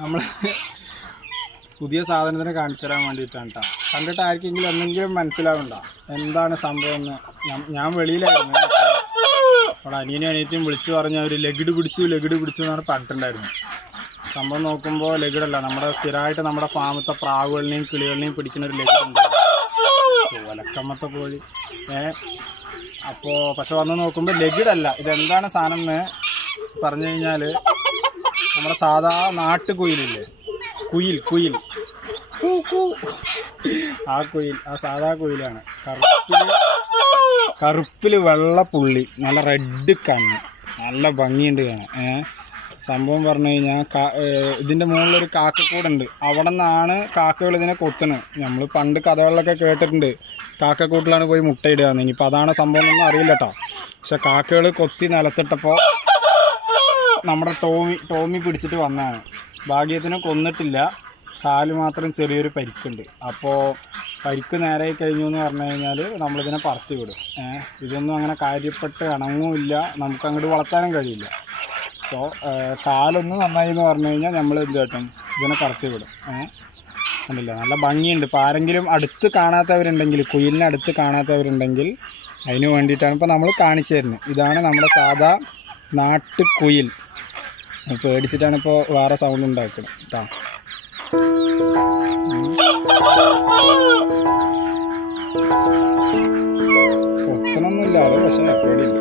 നമ്മൾ പുതിയ സാധനത്തിനെ കാണിച്ചു തരാൻ വേണ്ടിയിട്ടാണ് കേട്ടോ. കണ്ടിട്ട് ആർക്കെങ്കിലും എന്തെങ്കിലും മനസ്സിലാവണ്ട എന്താണ് സംഭവം എന്ന്. ഞാൻ വെളിയിലായിരുന്നു. അവിടെ അനിയനും അനിയത്തിയും വിളിച്ചു പറഞ്ഞ അവർ ലഗിഡ് പിടിച്ചു എന്നാണ് പറഞ്ഞിട്ടുണ്ടായിരുന്നു. സംഭവം നോക്കുമ്പോൾ ലഗിഡല്ല, നമ്മുടെ സ്ഥിരമായിട്ട് നമ്മുടെ ഫാമത്തെ പ്രാവുകളിനെയും കിളികളിനെയും പിടിക്കുന്ന ഒരു ലഗിഡ് ഉണ്ടായിരുന്നു, ഒലക്കമ്മത്തെ കോഴി. അപ്പോൾ പക്ഷെ വന്ന് നോക്കുമ്പോൾ ലഗിഡല്ല. ഇതെന്താണ് സാധനം എന്ന് പറഞ്ഞു കഴിഞ്ഞാൽ നമ്മുടെ സാധാ നാട്ടുകുയിലില്ലേ, കുയിൽ ആ കുയിൽ, ആ സാധാ കുയിലാണ്. കറുപ്പിൽ വെള്ള പുള്ളി, നല്ല റെഡ് കണ്ണ്, നല്ല ഭംഗിയുണ്ട് കാണാൻ. സംഭവം പറഞ്ഞു കഴിഞ്ഞാൽ ഇതിൻ്റെ മുകളിലൊരു കാക്കക്കൂടുണ്ട്. അവിടെ നിന്നാണ് കാക്കകൾ ഇതിനെ കൊത്തുന്നത്. നമ്മൾ പണ്ട് കഥകളിലൊക്കെ കേട്ടിട്ടുണ്ട് കാക്കക്കൂട്ടിലാണ് പോയി മുട്ടയിടുകയെന്ന്. ഇനിയിപ്പോൾ അതാണ് സംഭവം എന്നൊന്നും അറിയില്ല കേട്ടോ. പക്ഷെ കാക്കകൾ കൊത്തി നിലത്തിട്ടപ്പോൾ നമ്മുടെ ടോമി പിടിച്ചിട്ട് വന്നതാണ്. ഭാഗ്യത്തിന് കൊന്നിട്ടില്ല, കാല് മാത്രം ചെറിയൊരു പരിക്കുണ്ട്. അപ്പോൾ പരിക്ക് നേരായി കഴിഞ്ഞു എന്ന് പറഞ്ഞു കഴിഞ്ഞാൽ നമ്മളിതിനെ പറത്തി വിടും. ഇതൊന്നും അങ്ങനെ കാര്യപ്പെട്ട് ഇണങ്ങുമില്ല, നമുക്ക് അങ്ങോട്ട് വളർത്താനും കഴിയില്ല. സോ കാലൊന്നും നന്നായി എന്ന് പറഞ്ഞു കഴിഞ്ഞാൽ നമ്മൾ എന്ത് കേട്ടും ഇതിനെ പറത്തി വിടും. കണ്ടില്ല, നല്ല ഭംഗിയുണ്ട്. ഇപ്പോൾ ആരെങ്കിലും അടുത്ത് കാണാത്തവരുണ്ടെങ്കിൽ, കുയിലിനെ അടുത്ത് കാണാത്തവരുണ്ടെങ്കിൽ അതിന് വേണ്ടിയിട്ടാണ് ഇപ്പോൾ നമ്മൾ കാണിച്ചു തരുന്നത്. ഇതാണ് നമ്മുടെ സാധാ നാട്ടുകുയിൽ. പേടിച്ചിട്ടാണ് ഇപ്പോൾ വേറെ സൗണ്ട് ഉണ്ടാക്കുന്നത് കേട്ടോ. കൊത്തണമൊന്നുമില്ല ആള്, പക്ഷെ പേടിയില്ല.